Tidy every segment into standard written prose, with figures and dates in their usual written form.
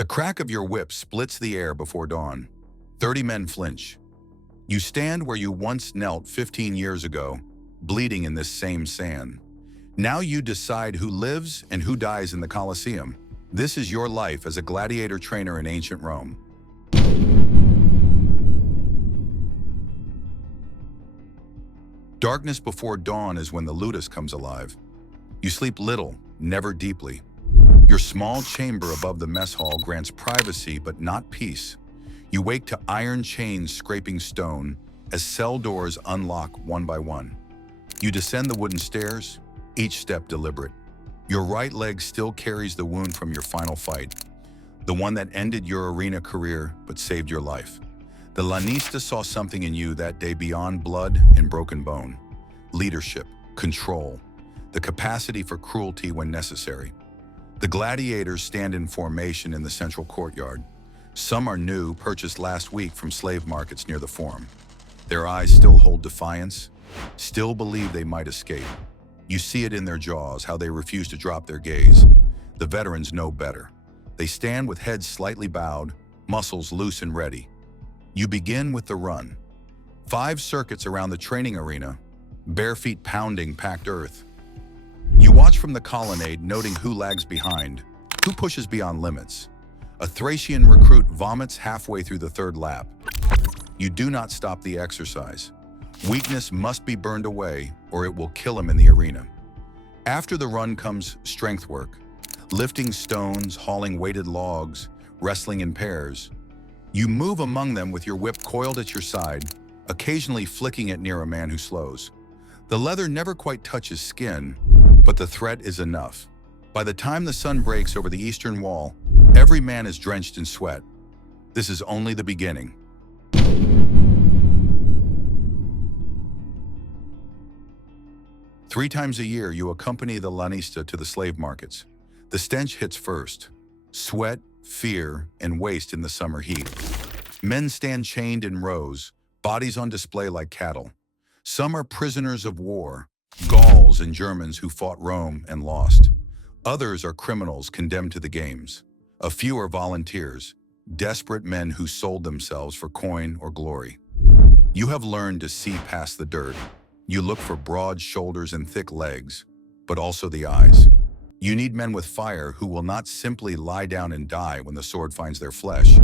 The crack of your whip splits the air before dawn. 30 men flinch. You stand where you once knelt 15 years ago, bleeding in this same sand. Now you decide who lives and who dies in the Colosseum. This is your life as a gladiator trainer in ancient Rome. Darkness before dawn is when the ludus comes alive. You sleep little, never deeply. Your small chamber above the mess hall grants privacy but not peace. You wake to iron chains scraping stone as cell doors unlock one by one. You descend the wooden stairs, each step deliberate. Your right leg still carries the wound from your final fight, the one that ended your arena career but saved your life. The Lanista saw something in you that day beyond blood and broken bone. Leadership, control, the capacity for cruelty when necessary. The gladiators stand in formation in the central courtyard. Some are new, purchased last week from slave markets near the Forum. Their eyes still hold defiance, still believe they might escape. You see it in their jaws, how they refuse to drop their gaze. The veterans know better. They stand with heads slightly bowed, muscles loose and ready. You begin with the run. 5 circuits around the training arena, bare feet pounding packed earth. You watch from the colonnade, noting who lags behind, who pushes beyond limits. A Thracian recruit vomits halfway through the 3rd lap. You do not stop the exercise. Weakness must be burned away, or it will kill him in the arena. After the run comes strength work, lifting stones, hauling weighted logs, wrestling in pairs. You move among them with your whip coiled at your side, occasionally flicking it near a man who slows. The leather never quite touches skin, but the threat is enough. By the time the sun breaks over the eastern wall, every man is drenched in sweat. This is only the beginning. Three times a year, you accompany the Lanista to the slave markets. The stench hits first. Sweat, fear, and waste in the summer heat. Men stand chained in rows, bodies on display like cattle. Some are prisoners of war, Gauls and Germans who fought Rome and lost. Others are criminals condemned to the games. A few are volunteers, desperate men who sold themselves for coin or glory. You have learned to see past the dirt. You look for broad shoulders and thick legs, but also the eyes. You need men with fire who will not simply lie down and die when the sword finds their flesh,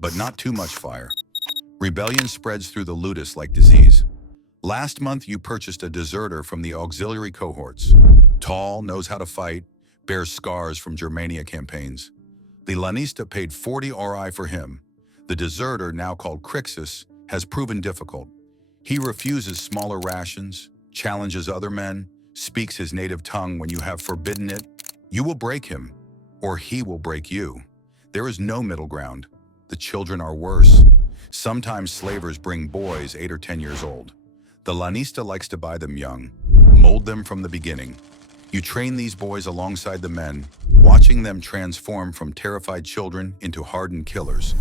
but not too much fire. Rebellion spreads through the ludus like disease. Last month, you purchased a deserter from the auxiliary cohorts. Tall, knows how to fight, bears scars from Germania campaigns. The Lanista paid 40 Ori for him. The deserter, now called Crixus, has proven difficult. He refuses smaller rations, challenges other men, speaks his native tongue when you have forbidden it. You will break him, or he will break you. There is no middle ground. The children are worse. Sometimes slavers bring boys 8 or 10 years old. The Lanista likes to buy them young, mold them from the beginning. You train these boys alongside the men, watching them transform from terrified children into hardened killers.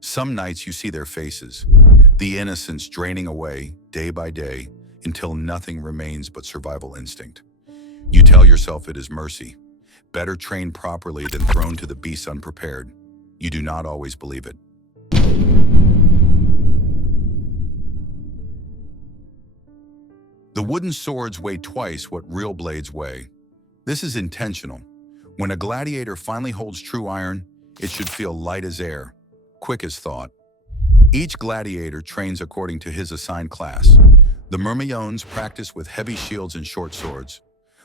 Some nights you see their faces, the innocence draining away day by day until nothing remains but survival instinct. You tell yourself it is mercy, better trained properly than thrown to the beasts unprepared. You do not always believe it. The wooden swords weigh twice what real blades weigh. This is intentional. When a gladiator finally holds true iron, it should feel light as air, quick as thought. Each gladiator trains according to his assigned class. The Myrmiones practice with heavy shields and short swords,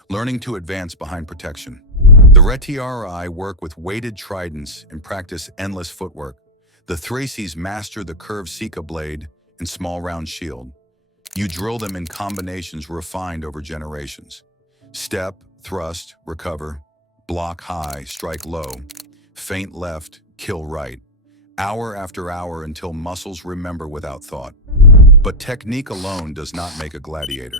learning to advance behind protection. The Retiarii work with weighted tridents and practice endless footwork. The Thraces master the curved Sika blade and small round shield. You drill them in combinations refined over generations. Step, thrust, recover, block high, strike low, feint left, kill right. Hour after hour until muscles remember without thought. But technique alone does not make a gladiator.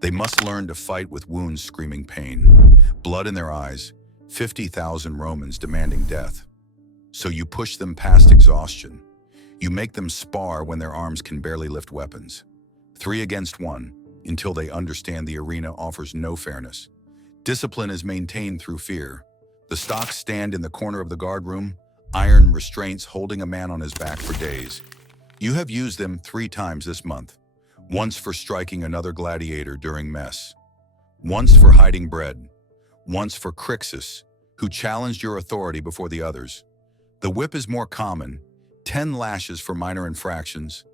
They must learn to fight with wounds screaming pain, blood in their eyes, 50,000 Romans demanding death. So you push them past exhaustion. You make them spar when their arms can barely lift weapons. 3 against 1, until they understand the arena offers no fairness. Discipline is maintained through fear. The stocks stand in the corner of the guard room, iron restraints holding a man on his back for days. You have used them 3 times this month. Once for striking another gladiator during mess. Once for hiding bread. Once for Crixus, who challenged your authority before the others. The whip is more common, 10 lashes for minor infractions,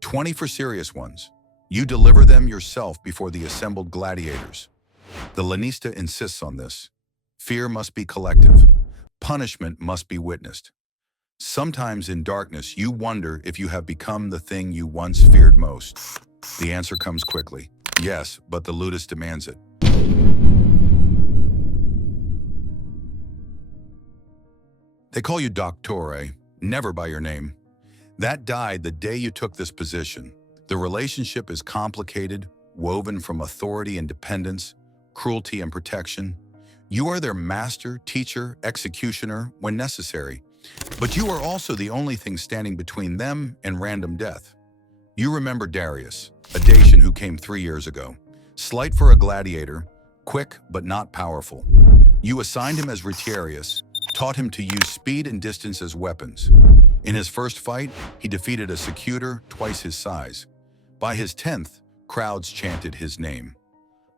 20 for serious ones. You deliver them yourself before the assembled gladiators. The lanista insists on this. Fear must be collective. Punishment must be witnessed. Sometimes in darkness, you wonder if you have become the thing you once feared most. The answer comes quickly. Yes, but the ludus demands it. They call you Doctore, never by your name. That died the day you took this position. The relationship is complicated, woven from authority and dependence, cruelty and protection. You are their master, teacher, executioner when necessary, but you are also the only thing standing between them and random death. You remember Darius, a Dacian who came 3 years ago. Slight for a gladiator, quick but not powerful. You assigned him as Retiarius, taught him to use speed and distance as weapons. In his first fight, he defeated a secutor twice his size. By his 10th, crowds chanted his name.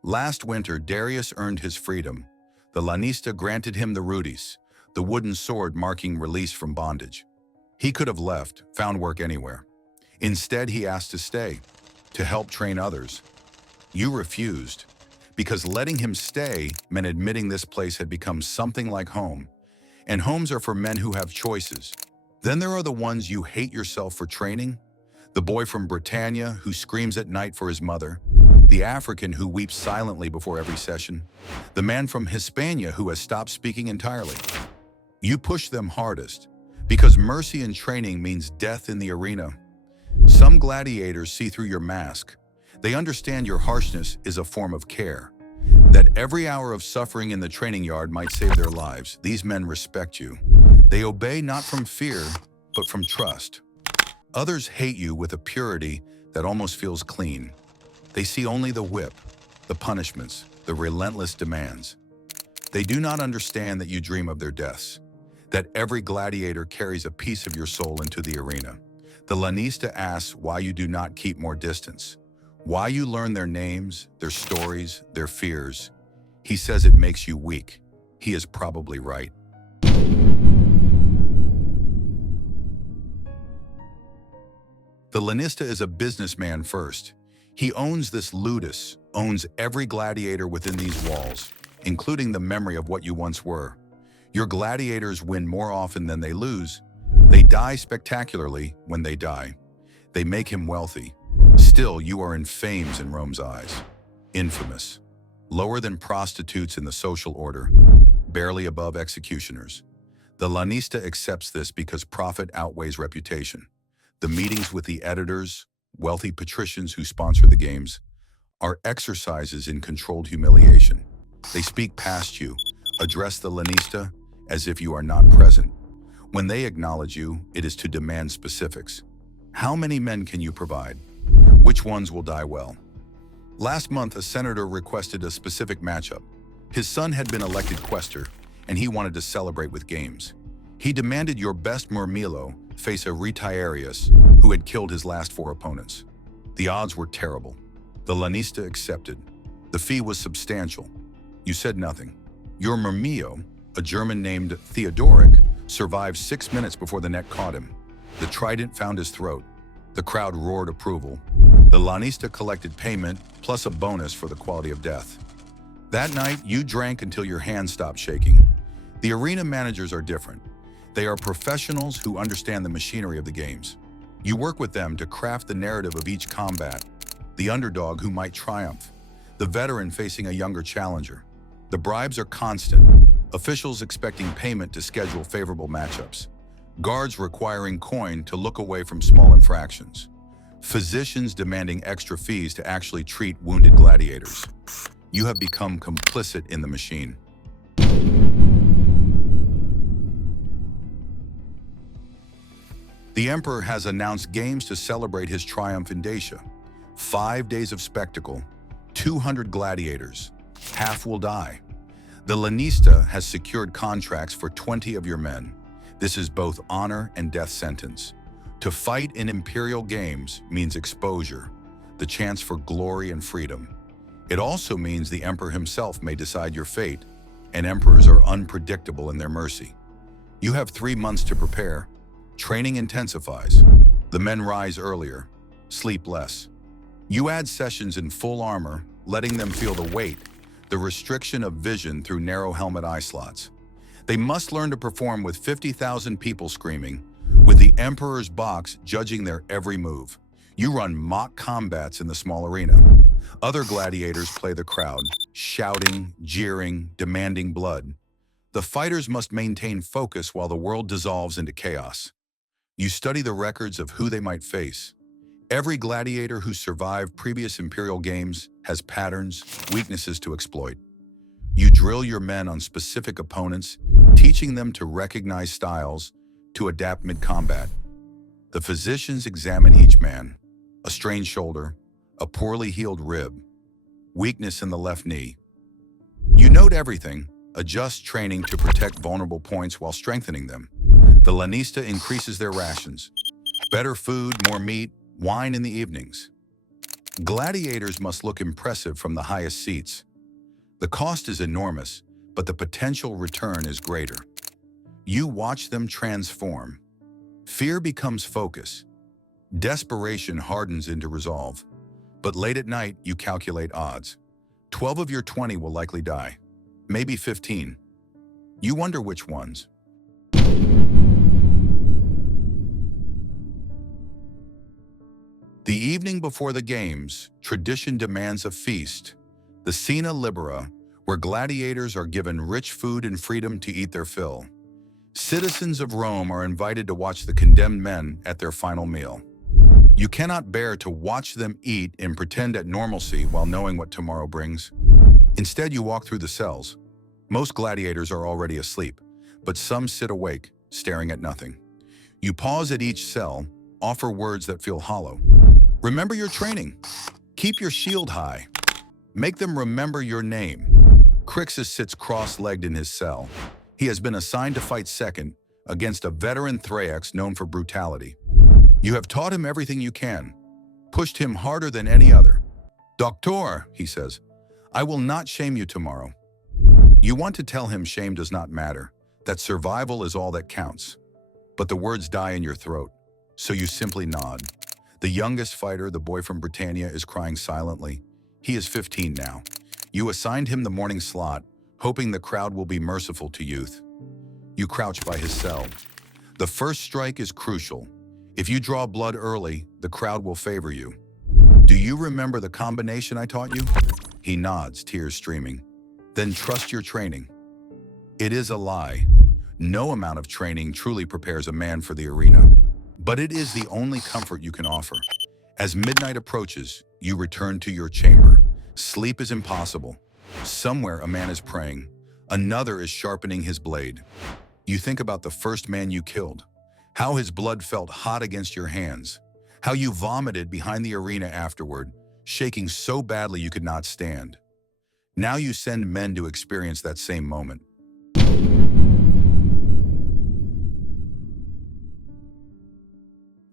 Last winter, Darius earned his freedom. The lanista granted him the rudis, the wooden sword marking release from bondage. He could have left, found work anywhere. Instead, he asked to stay, to help train others. You refused, because letting him stay meant admitting this place had become something like home. And homes are for men who have choices. Then there are the ones you hate yourself for training. The boy from Britannia who screams at night for his mother. The African who weeps silently before every session. The man from Hispania who has stopped speaking entirely. You push them hardest, because mercy in training means death in the arena. Some gladiators see through your mask. They understand your harshness is a form of care. That every hour of suffering in the training yard might save their lives. These men respect you. They obey not from fear, but from trust. Others hate you with a purity that almost feels clean. They see only the whip, the punishments, the relentless demands. They do not understand that you dream of their deaths, that every gladiator carries a piece of your soul into the arena. The lanista asks why you do not keep more distance, why you learn their names, their stories, their fears. He says it makes you weak. He is probably right. The lanista is a businessman first. He owns this ludus, owns every gladiator within these walls, including the memory of what you once were. Your gladiators win more often than they lose. They die spectacularly when they die. They make him wealthy. Still, you are in fames in Rome's eyes. Infamous. Lower than prostitutes in the social order, barely above executioners. The lanista accepts this because profit outweighs reputation. The meetings with the editors, wealthy patricians who sponsor the games, are exercises in controlled humiliation. They speak past you, address the lanista as if you are not present. When they acknowledge you, it is to demand specifics. How many men can you provide? Which ones will die well? Last month, a senator requested a specific matchup. His son had been elected quaestor, and he wanted to celebrate with games. He demanded your best Murmillo face a Retiarius who had killed his last 4 opponents. The odds were terrible. The lanista accepted. The fee was substantial. You said nothing. Your Murmillo, a German named Theodoric, survived 6 minutes before the net caught him. The trident found his throat. The crowd roared approval. The lanista collected payment plus a bonus for the quality of death. That night, you drank until your hands stopped shaking. The arena managers are different. They are professionals who understand the machinery of the games. You work with them to craft the narrative of each combat. The underdog who might triumph. The veteran facing a younger challenger. The bribes are constant. Officials expecting payment to schedule favorable matchups. Guards requiring coin to look away from small infractions. Physicians demanding extra fees to actually treat wounded gladiators. You have become complicit in the machine. The emperor has announced games to celebrate his triumph in Dacia. 5 days of spectacle, 200 gladiators. Half will die. The lanista has secured contracts for 20 of your men. This is both honor and death sentence. To fight in Imperial Games means exposure, the chance for glory and freedom. It also means the Emperor himself may decide your fate, and emperors are unpredictable in their mercy. You have 3 months to prepare. Training intensifies. The men rise earlier, sleep less. You add sessions in full armor, letting them feel the weight, the restriction of vision through narrow helmet eye slots. They must learn to perform with 50,000 people screaming, with the Emperor's box judging their every move. You run mock combats in the small arena. Other gladiators play the crowd, shouting, jeering, demanding blood. The fighters must maintain focus while the world dissolves into chaos. You study the records of who they might face. Every gladiator who survived previous Imperial Games has patterns, weaknesses to exploit. You drill your men on specific opponents, teaching them to recognize styles, to adapt mid-combat. The physicians examine each man. A strained shoulder, a poorly healed rib, weakness in the left knee. You note everything, adjust training to protect vulnerable points while strengthening them. The lanista increases their rations. Better food, more meat, wine in the evenings. Gladiators must look impressive from the highest seats. The cost is enormous, but the potential return is greater. You watch them transform. Fear becomes focus. Desperation hardens into resolve. But late at night, you calculate odds. 12 of your 20 will likely die. Maybe 15. You wonder which ones. The evening before the games, tradition demands a feast. The Cena Libera, where gladiators are given rich food and freedom to eat their fill. Citizens of Rome are invited to watch the condemned men at their final meal. You cannot bear to watch them eat and pretend at normalcy while knowing what tomorrow brings. Instead, you walk through the cells. Most gladiators are already asleep, but some sit awake, staring at nothing. You pause at each cell, offer words that feel hollow. Remember your training. Keep your shield high. Make them remember your name. Crixus sits cross-legged in his cell. He has been assigned to fight second against a veteran Thraex known for brutality. You have taught him everything you can, pushed him harder than any other. "Doctor," he says, "I will not shame you tomorrow." You want to tell him shame does not matter, that survival is all that counts. But the words die in your throat, so you simply nod. The youngest fighter, the boy from Britannia, is crying silently. He is 15 now. You assigned him the morning slot, hoping the crowd will be merciful to youth. You crouch by his cell. The first strike is crucial. If you draw blood early, the crowd will favor you. "Do you remember the combination I taught you?" He nods, tears streaming. "Then trust your training." It is a lie. No amount of training truly prepares a man for the arena. But it is the only comfort you can offer. As midnight approaches, you return to your chamber. Sleep is impossible. Somewhere a man is praying. Another is sharpening his blade. You think about the first man you killed. How his blood felt hot against your hands. How you vomited behind the arena afterward, shaking so badly you could not stand. Now you send men to experience that same moment.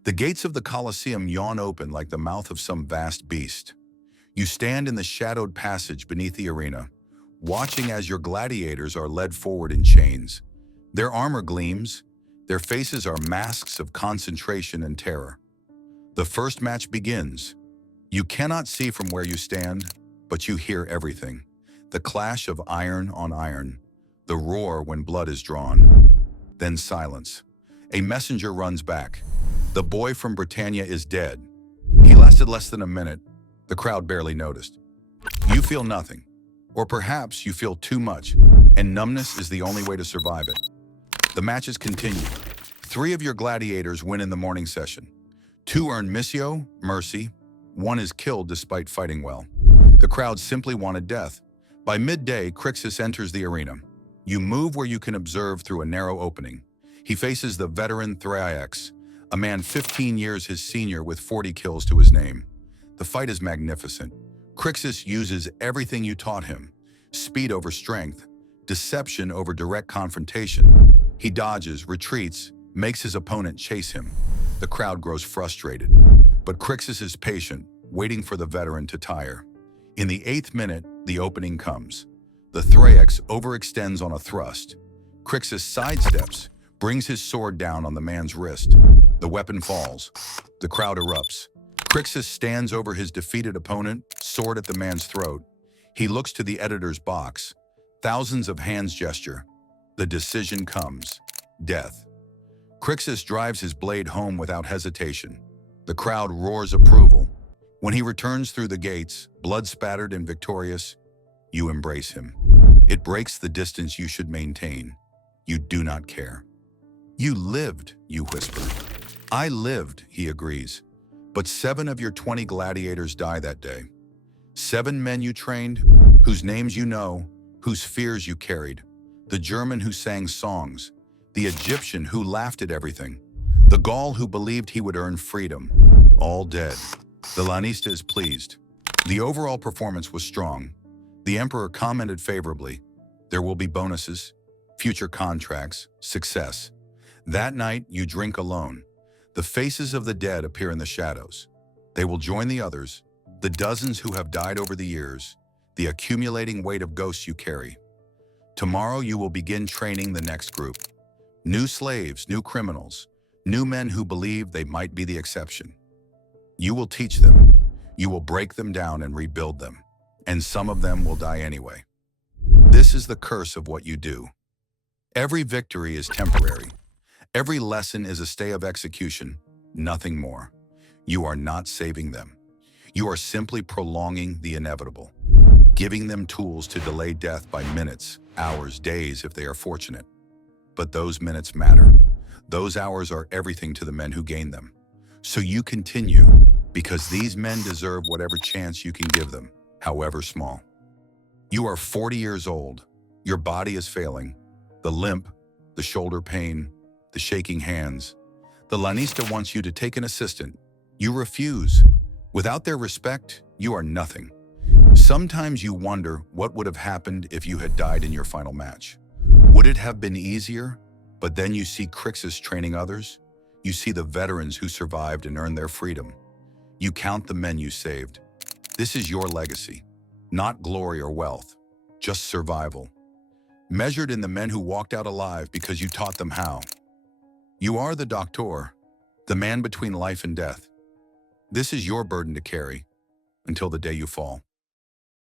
The gates of the Colosseum yawn open like the mouth of some vast beast. You stand in the shadowed passage beneath the arena, watching as your gladiators are led forward in chains. Their armor gleams. Their faces are masks of concentration and terror. The first match begins. You cannot see from where you stand, but you hear everything. The clash of iron on iron, the roar when blood is drawn. Then silence. A messenger runs back. The boy from Britannia is dead. He lasted less than a minute. The crowd barely noticed. You feel nothing. Or perhaps you feel too much, and numbness is the only way to survive it. The matches continue. 3 of your gladiators win in the morning session. 2 earn missio, mercy. 1 is killed despite fighting well. The crowd simply wanted death. By midday, Crixus enters the arena. You move where you can observe through a narrow opening. He faces the veteran Thraex, a man 15 years his senior with 40 kills to his name. The fight is magnificent. Crixus uses everything you taught him. Speed over strength, deception over direct confrontation. He dodges, retreats, makes his opponent chase him. The crowd grows frustrated, but Crixus is patient, waiting for the veteran to tire. In the 8th minute, the opening comes. The Thraex overextends on a thrust. Crixus sidesteps, brings his sword down on the man's wrist. The weapon falls. The crowd erupts. Crixus stands over his defeated opponent, sword at the man's throat. He looks to the editor's box. Thousands of hands gesture. The decision comes. Death. Crixus drives his blade home without hesitation. The crowd roars approval. When he returns through the gates, blood-spattered and victorious, you embrace him. It breaks the distance you should maintain. You do not care. You lived, you whisper. I lived, he agrees. But 7 of your 20 gladiators die that day. 7 men you trained, whose names you know, whose fears you carried. The German who sang songs, the Egyptian who laughed at everything, the Gaul who believed he would earn freedom, all dead. The Lanista is pleased. The overall performance was strong. The Emperor commented favorably. There will be bonuses, future contracts, success. That night, you drink alone. The faces of the dead appear in the shadows. They will join the others, the dozens who have died over the years, the accumulating weight of ghosts you carry. Tomorrow you will begin training the next group. New slaves, new criminals, new men who believe they might be the exception. You will teach them. You will break them down and rebuild them. And some of them will die anyway. This is the curse of what you do. Every victory is temporary. Every lesson is a stay of execution, nothing more. You are not saving them. You are simply prolonging the inevitable, giving them tools to delay death by minutes, hours, days if they are fortunate. But those minutes matter. Those hours are everything to the men who gain them. So you continue, because these men deserve whatever chance you can give them, however small. You are 40 years old. Your body is failing. The limp, the shoulder pain, the shaking hands. The Lanista wants you to take an assistant. You refuse. Without their respect, you are nothing. Sometimes you wonder what would have happened if you had died in your final match. Would it have been easier? But then you see Crixus training others. You see the veterans who survived and earned their freedom. You count the men you saved. This is your legacy. Not glory or wealth, just survival. Measured in the men who walked out alive because you taught them how. You are the doctor, the man between life and death. This is your burden to carry until the day you fall.